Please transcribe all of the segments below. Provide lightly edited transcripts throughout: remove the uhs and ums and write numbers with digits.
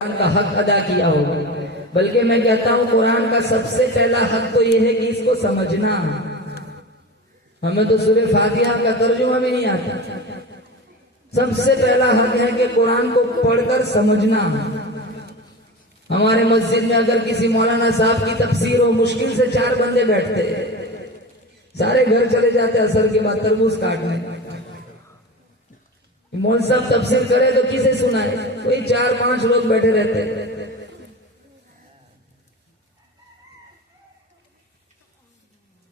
का हक अदा किया होगा। बल्कि मैं कहता हूं कुरान का सबसे पहला हक तो यह है कि इसको समझना। हमें तो सूरह फातिहा का तर्जुमा भी नहीं आता। सबसे पहला हक है कि कुरान को पढ़कर समझना। हमारे मस्जिद में अगर किसी मौलाना साहब की तफसीर हो, मुश्किल से 4 बंदे बैठते, सारे घर चले जाते असर के बाद तरबूज काटने। मौलाना साहब तफसीर करे तो किसे सुनाए? कोई 4-5 लोग बैठे रहते।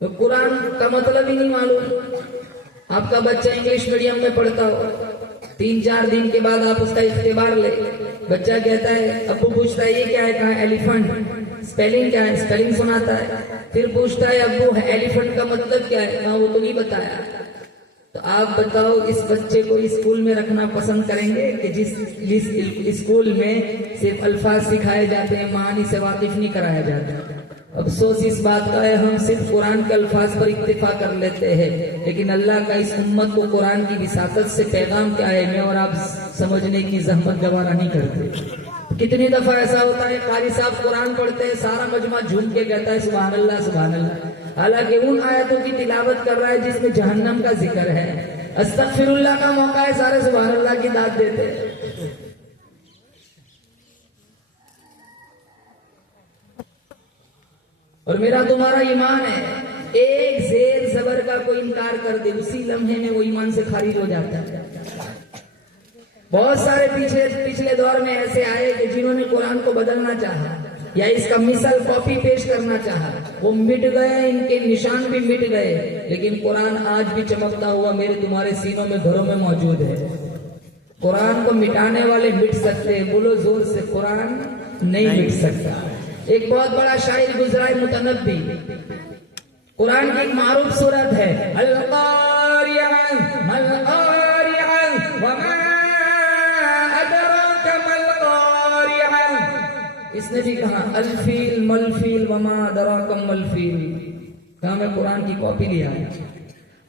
तो कुरान का मतलब ही नहीं मालूम। आपका बच्चा इंग्लिश मीडियम में पढ़ता हो, 3-4 दिन के बाद आप उसका इख्तिबार ले, बच्चा कहता है, अब्बू पूछता है ये क्या है, कहा एलिफेंट, स्पेलिंग क्या है, स्पेलिंग सुनाता है। फिर पूछता है अब्बू एलिफेंट का मतलब क्या है, कहा वो तो नहीं बताया। तो आप बताओ इस बच्चे को स्कूल में रखना पसंद करेंगे कि जिस स्कूल में सिर्फ अल्फाज सिखाए जाते हैं, मानी से वाकिफ नहीं कराया जाता। अफसोस इस बात का है हम सिर्फ कुरान के अल्फाज पर इक्तिफा कर लेते हैं, लेकिन अल्लाह का इस उम्मत को कुरान की विसातत से पैगाम क्या है मैं और आप समझने की जहमत गवारा नहीं करते। कितनी दफा ऐसा होता है कारी साहब कुरान पढ़ते हैं, सारा मजमा झूम के कहता है सुभान अल्लाह सुभान अल्लाह, हालांकि उन आयतों की तिलावत कर रहा है जिसमें जहन्नम का जिक्र है। अस्तगफिरुल्लाह का मौका है, सारे सुभान अल्लाह की दाद देते हैं। और मेरा तुम्हारा ईमान है, एक जेर जबर का कोई इनकार कर दे, उसी लम्हे में वो ईमान से खारिज हो जाता है। बहुत सारे पिछले दौर में ऐसे आए कि जिन्होंने कुरान को बदलना चाहा या इसका मिसल कॉपी पेश करना चाहा, वो मिट गए, इनके निशान भी मिट गए, लेकिन कुरान आज भी चमकता हुआ मेरे तुम्हारे सीनों में, घरों में मौजूद है। कुरान को मिटाने वाले मिट सकते हैं, बोलो जोर से, कुरान नहीं मिट सकता। एक बहुत बड़ा शायर गुजरा है मुतनब्बी, कुरान की एक मारूफ सूरत है, अल-क़ारिअह मल-क़ारिअह वमा अदराका मल-क़ारिअह। इसने भी कहा अल-फ़ील मल-फ़ील वमा अदराका मल-फ़ील। कहा मैं कुरान की कॉपी लिया है।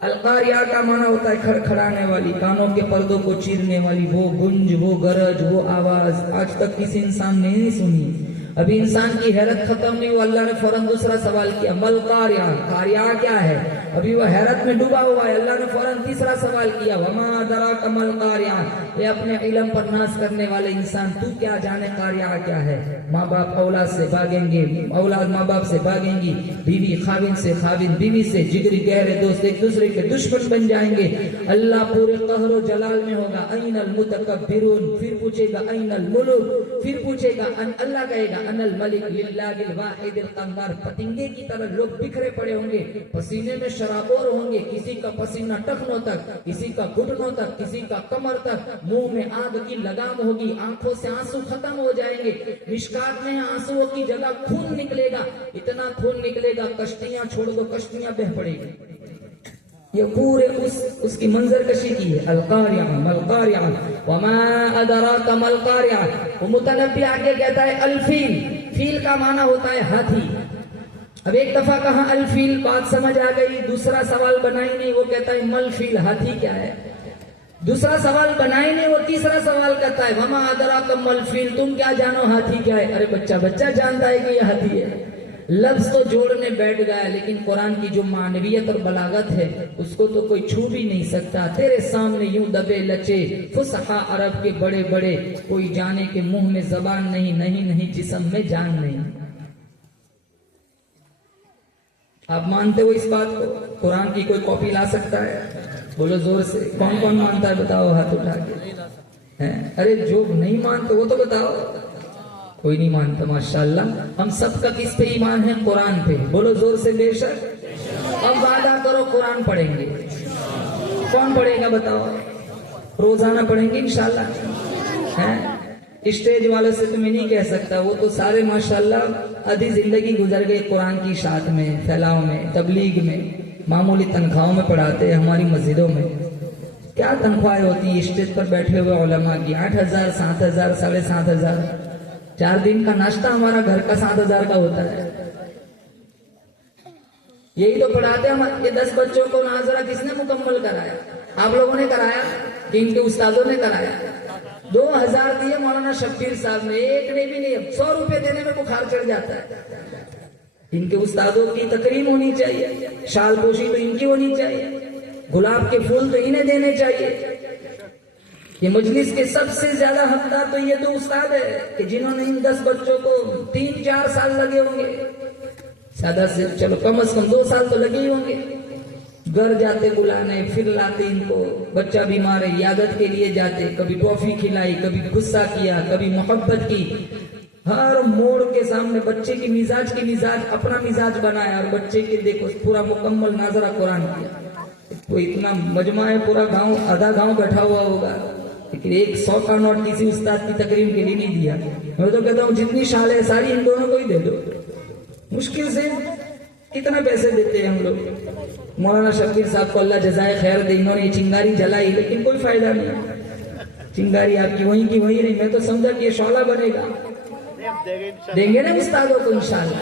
अल-क़ारिअह का माना होता है खड़खड़ाने वाली, कानों के पर्दों को चीरने वाली, वो गुंज, वो गरज, वो आवाज आज तक किसी इंसान ने नहीं सुनी। अभी इंसान की हैरत खत्म नहीं हुआ, अल्लाह ने फौरन दूसरा सवाल किया, मल कारिया, कारिया क्या है? अभी वह हैरत में डूबा हुआ है, अल्लाह ने फौरन तीसरा सवाल किया, वमा अदराका मल कारिया, ये अपने इल्म पर नाज करने वाले इंसान तू क्या जाने कारिया क्या है? माँ बाप औलाद से भागेंगे, औलाद माँ बाप से भागेंगी, बीवी खाविन से, खाविन बीवी से, जिगरी गहरे दोस्त एक दूसरे के दुश्मन बन जाएंगे। अल्लाह पूरे कहरो जलाल में होगा, ऐनल मुतकब्बिरून, फिर पूछेगा ऐनल मुलूक, फिर पूछेगा अल्लाह कहेगा अनल मलिक लिल्लाहिल वाहिदिल क़ह्हार। पतिंगे की तरह लोग बिखरे पड़े होंगे, पसीने में शराबोर होंगे, किसी का पसीना टखनों तक, किसी का घुटनों तक, किसी का कमर तक, मुंह में आग की लगाम होगी, आंखों से आंसू खत्म हो जाएंगे, मिशकात में आंसुओं की जगह खून निकलेगा, इतना खून निकलेगा कश्तियां छोड़ दो, कश्तियां बह पड़ेगी। ये पूरे उसकी मंजर कशी की है। अल-क़ारिअह मल-क़ारिअह वमा अदराका मल-क़ारिअह। वो मुतनब्बी आगे कहता है अल-फ़ील, फील का माना होता है हाथी। अब एक दफा कहा अल-फ़ील, बात समझ आ गई, दूसरा सवाल बनाई नहीं, वो कहता है मल-फ़ील, हाथी क्या है? दूसरा सवाल बनाई नहीं, वो तीसरा सवाल करता है वमा अदराका मल-फ़ील, तुम क्या जानो हाथी क्या है? अरे बच्चा जानता है कि यह हाथी है। लफ्ज तो जोड़ने बैठ गया, लेकिन कुरान की जो मानवियत और बलागत है उसको तो कोई छू भी नहीं सकता। तेरे सामने यूं दबे लचे फुसहा अरब के बड़े बड़े, कोई जाने के मुंह में जबान नहीं, नहीं जिस्म में जान नहीं। आप मानते हो इस बात को? कुरान की कोई कॉपी ला सकता है? बोलो जोर से, कौन कौन मानता है? बताओ हाथ उठा के। अरे जो नहीं मानते वो तो बताओ। कोई नहीं मानता, माशाल्लाह। हम सबका किस पे ईमान है? कुरान पे। बोलो जोर से, बेशक। अब वादा करो कुरान पढ़ेंगे। कौन पढ़ेगा बताओ? रोजाना पढ़ेंगे इंशाल्लाह। हैं स्टेज वालों से तो मैं नहीं कह सकता, वो तो सारे माशाल्लाह आधी जिंदगी गुजर गई कुरान की शात में, फैलाव में, तबलीग में, मामूली तनख्वाहों में पढ़ाते हैं हमारी मस्जिदों में। क्या तनख्वाहें होती है स्टेज पर बैठे हुए उलमा की? 8,000, 7,000, 7,500। 4 दिन का नाश्ता हमारा घर का 7,000 का होता है। यही तो पढ़ाते हम। ये 10 बच्चों को नाजरा किसने मुकम्मल कराया? आप लोगों ने कराया कि इनके उस्तादों ने कराया? 2000 दिए मौलाना शब्बीर साहब ने, एक ने भी नहीं। अब 100 रुपए देने में बुखार चढ़ जाता है। इनके उस्तादों की तकरीम होनी चाहिए, शाल पोशी तो इनकी होनी चाहिए, गुलाब के फूल तो इन्हें देने चाहिए। ये मजलिस के सबसे ज्यादा हकदार तो ये दो उस्ताद है कि जिन्होंने इन 10 बच्चों को 3-4 साल लगे होंगे, ज्यादा से चलो कम से कम 2 साल तो लगे ही होंगे। घर जाते बुलाने, फिर लाते इनको, बच्चा बीमार है यादत के लिए जाते, कभी टॉफी खिलाई, कभी गुस्सा किया, कभी मोहब्बत की, हर मोड़ के सामने बच्चे की मिजाज अपना मिजाज बनाया और बच्चे के देखो पूरा मुकम्मल नाजरा कुरान किया। तो इतना मजमा है, पूरा गांव, आधा गांव बैठा हुआ होगा, लेकिन 100 का नोट किसी उस्ताद की तकरीम के लिए नहीं दिया। मैं तो कहता हूँ जितनी शाल है सारी इन दोनों को ही दे दो। मुश्किल से कितना पैसे देते हैं हम लोग। मौलाना शब्बीर साहब को अल्लाह जज़ाए खैर दे, इन्होंने ये चिंगारी जलाई लेकिन कोई फायदा नहीं। चिंगारी आपकी वहीं की वहीं रही। मैं तो समझा कि ये शौला बनेगा, देंगे ना उस्तादों को इंशाल्लाह।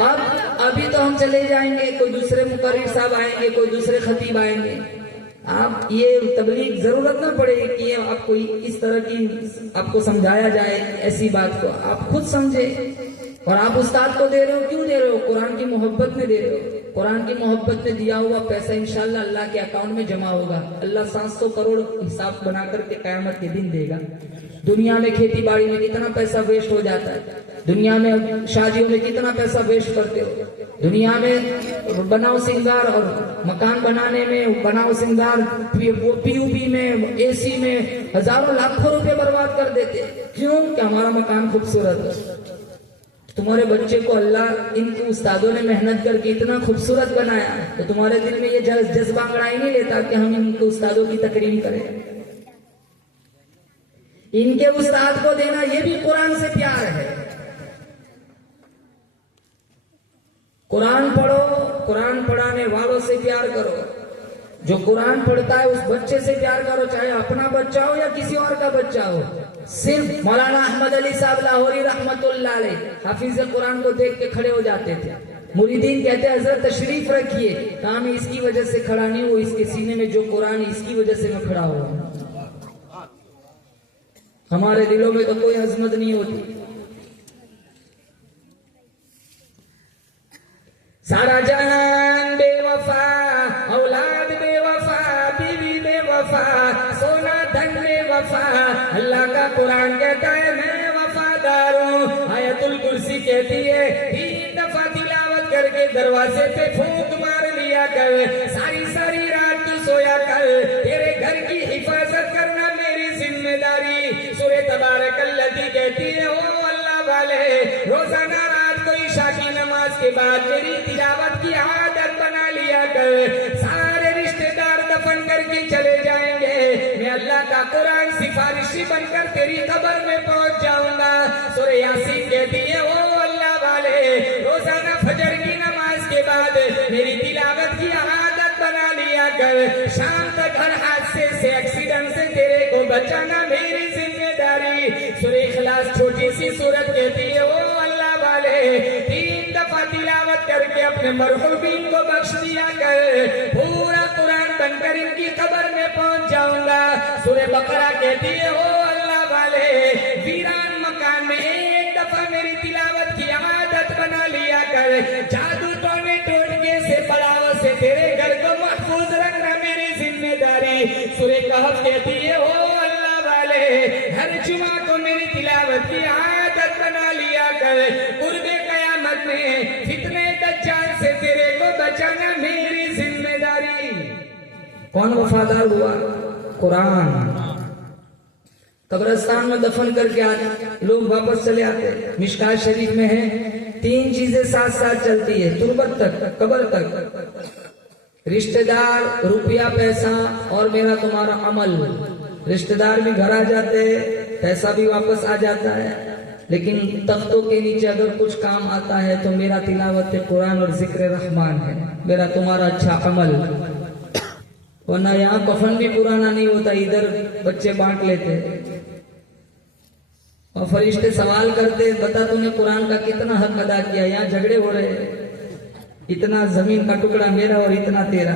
अब अभी तो हम चले जाएंगे, कोई दूसरे मुकर्रिर साहब आएंगे, कोई दूसरे खतीब आएंगे। आप ये तबलीग जरूरत ना पड़ेगी कि ये आपको इस तरह की आपको समझाया जाए, ऐसी बात को आप खुद समझे। और आप उस्ताद को दे रहे हो, क्यों दे रहे हो? कुरान की मोहब्बत में दे रहे हो। कुरान की मोहब्बत में दिया हुआ पैसा इंशाल्लाह अल्लाह के अकाउंट में जमा होगा। अल्लाह 700 करोड़ हिसाब बना करके कयामत के दिन देगा। दुनिया में खेती बाड़ी में कितना पैसा वेस्ट हो जाता है, दुनिया में शादियों में कितना पैसा वेस्ट करते हो, दुनिया में बनाओ सिंगार और मकान बनाने में, बनाओ सिंगार पीयूपी में, एसी में हजारों लाखों रुपए बर्बाद कर देते। क्यों? कि हमारा मकान खूबसूरत है। तुम्हारे बच्चे को अल्लाह इनके उस्तादों ने मेहनत करके इतना खूबसूरत बनाया, तो तुम्हारे दिल में ये जज्बा अंगड़ा ही नहीं लेता कि हम इनके उस्तादों की तकरीम करें। इनके उस्ताद को देना ये भी कुरान से प्यार है। कुरान पढ़ो, कुरान पढ़ाने वालों से प्यार करो। जो कुरान पढ़ता है उस बच्चे से प्यार करो, चाहे अपना बच्चा हो या किसी और का बच्चा हो। सिर्फ मौलाना अहमद अली साहब लाहौरी रहमतुल्लाह अलैह हाफिज कुरान को देख के खड़े हो जाते थे। मुरीदीन कहते हैं हजरत तशरीफ रखिए, कहा मैं इसकी वजह से खड़ा नहीं हूं, इसके सीने में जो कुरान इसकी वजह से मैं खड़ा हुआ। हमारे दिलों में तो कोई अजमत नहीं होती। सारा जहान बेवफा, औलाद बेवफा, बीवी बेवफा, सोना धन बेवफा, अल्लाह का कुरान कहता है मैं वफादार हूँ। आयतुल कुर्सी कहती है 3 दफा तिलावत करके दरवाजे पे फूंक मार लिया कर, सारी सारी रात तू सोया कर, तेरे घर की हिफाजत करना मेरी जिम्मेदारी। सूरह तबारकल्लज़ी कहती है ओ अल्लाह वाले, रोजाना रात को इशा की नमाज के बाद मेरी तिलावत की आदत बना लिया कर। सारे रिश्तेदार दफन करके चले जाएंगे, मैं अल्लाह का कुरान सिफारिशी बनकर तेरी कब्र में पहुंच जाऊंगा। सूरह यासीन कहती है ओ अल्लाह वाले, रोजाना फजर की नमाज के बाद मेरी तिलावत की आदत बना लिया कर। शाम तक हर हादसे से, एक्सीडेंट से तेरे को बचाना मेरी जिम्मेदारी। सूरह इखलास छोटी सी सूरत कहती है ओ अल्लाह वाले, 3 दफा तिलावत करके अपने मरहूमीन को बख्श दिया कर, पूरा कुरान बनकर इनकी कब्र में पहुंच जाऊंगा। सूरह बकरा कहती है ओ अल्लाह वाले, वीरान मकान में 1 दफा मेरी तिलावत की आदत बना लिया कर। जादू टोने टोटके से, पड़ाव से तेरे घर को महफूज रखना मेरी जिम्मेदारी। सूरह कहफ कहती है ओ अल्लाह वाले, हर जुमा को मेरी तिलावत की आदत बना लिया कर। कुर्बे कयामत में फितने दज्जाल से तेरे को बचाना मेरी जिम्मेदारी। कौन वफादार हुआ? कुरान। कब्रिस्तान में दफन करके आते लोग वापस चले आते। मिशकात शरीफ में है 3 चीजें साथ साथ चलती है तुरबत तक, कब्र तक। रिश्तेदार, रुपया पैसा और मेरा तुम्हारा अमल। रिश्तेदार भी घर आ जाते हैं, पैसा भी वापस आ जाता है, लेकिन तख्तों के नीचे अगर कुछ काम आता है तो मेरा तिलावत कुरान और जिक्र रहमान है, मेरा तुम्हारा अच्छा अमल। वरना यहाँ कफन भी पुराना नहीं होता, इधर बच्चे बांट लेते और फरिश्ते सवाल करते बता तूने कुरान का कितना हक अदा किया। यहाँ झगड़े हो रहे हैं, इतना जमीन का टुकड़ा मेरा और इतना तेरा।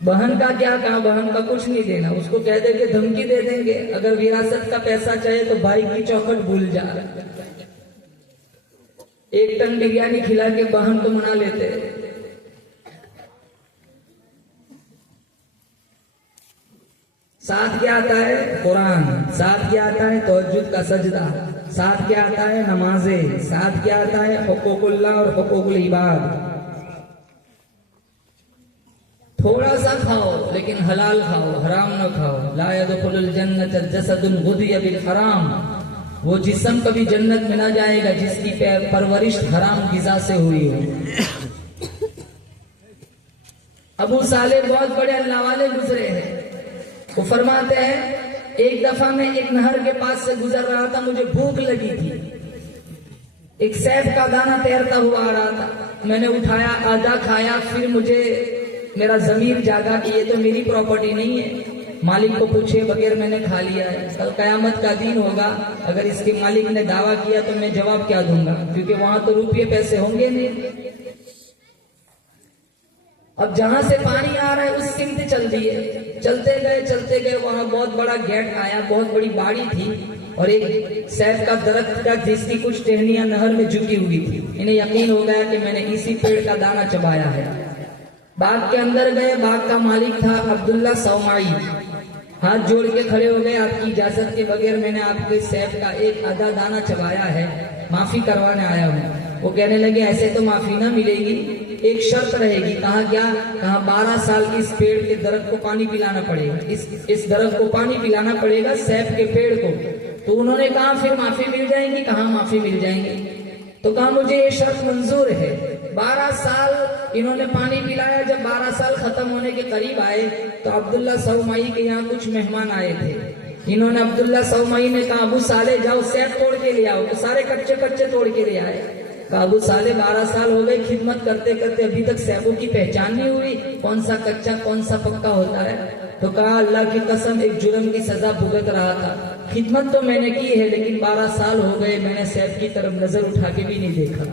बहन का क्या कहा, बहन का कुछ नहीं देना, उसको कह दे के धमकी दे देंगे, अगर विरासत का पैसा चाहिए तो भाई की चौखट भूल जा। 1 टन बिरयानी खिला के बहन को मना लेते। साथ क्या आता है? कुरान। साथ क्या आता है? तहज्जुद का सजदा। साथ क्या आता है? नमाजें। साथ क्या आता है? हुकूकुल्लाह और हुकूकुल इबाद। थोड़ा सा खाओ लेकिन हलाल खाओ, हराम न खाओ। ला यदखुलुल जन्नत जसदुन गुदिया बिल हराम। वो जिस्म कभी जन्नत में ना जाएगा जिसकी परवरिश हराम गिजा से हुई हो। अबू साले बहुत बड़े अल्लाह वाले गुजरे हैं। वो फरमाते हैं एक दफा मैं एक नहर के पास से गुजर रहा था, मुझे भूख लगी थी। एक सैफ का दाना तैरता हुआ आ रहा था, मैंने उठाया, आधा खाया, फिर मुझे मेरा जमीर जागा कि ये तो मेरी प्रॉपर्टी नहीं है, मालिक को पूछे बगैर मैंने खा लिया है। कल कयामत का दिन होगा, अगर इसके मालिक ने दावा किया तो मैं जवाब क्या दूंगा, क्योंकि वहां तो रुपये पैसे होंगे नहीं। अब जहां से पानी आ रहा है उस सिमत चल दिए, चलते गए वहां बहुत बड़ा गेट आया, बहुत बड़ी बाड़ी थी और एक सैफ का दरख्त का जिसकी कुछ टहनियां नहर में झुकी हुई थी। इन्हें यकीन हो गया कि मैंने इसी पेड़ का दाना चबाया है। बाग के अंदर गए, बाग का मालिक था अब्दुल्ला सौमाई। हाथ जोड़ के खड़े हो गए, आपकी इजाजत के बगैर मैंने आपके सैफ का एक आधा दाना चबाया है, माफी करवाने आया हूँ। वो कहने लगे ऐसे तो माफी ना मिलेगी, एक शर्त रहेगी। कहा क्या? कहा 12 साल इस पेड़ के दरख्त को पानी पिलाना पड़ेगा, इस दरख्त को पानी पिलाना पड़ेगा, सैफ के पेड़ को। तो उन्होंने कहा फिर माफी मिल जाएगी? कहा माफी मिल जाएंगी। तो कहा मुझे ये शर्त मंजूर है। 12 साल इन्होंने पानी पिलाया। जब 12 साल खत्म होने के करीब आए तो अब्दुल्ला सौमाई के यहाँ कुछ मेहमान आए थे। इन्होंने अब्दुल्ला सौमाई ने कहा अबू साले जाओ सैफ तोड़ के ले आओ। तो सारे कच्चे कच्चे तोड़ के ले आए। कहा अबू साले 12 साल हो गए खिदमत करते करते, अभी तक सैफों की पहचान नहीं हुई, कौन सा कच्चा कौन सा पक्का होता है। तो कहा अल्लाह की कसम एक जुर्म की सजा भुगत रहा था, खिदमत तो मैंने की है लेकिन 12 साल हो गए मैंने सैफ की तरफ नजर उठा के भी नहीं देखा।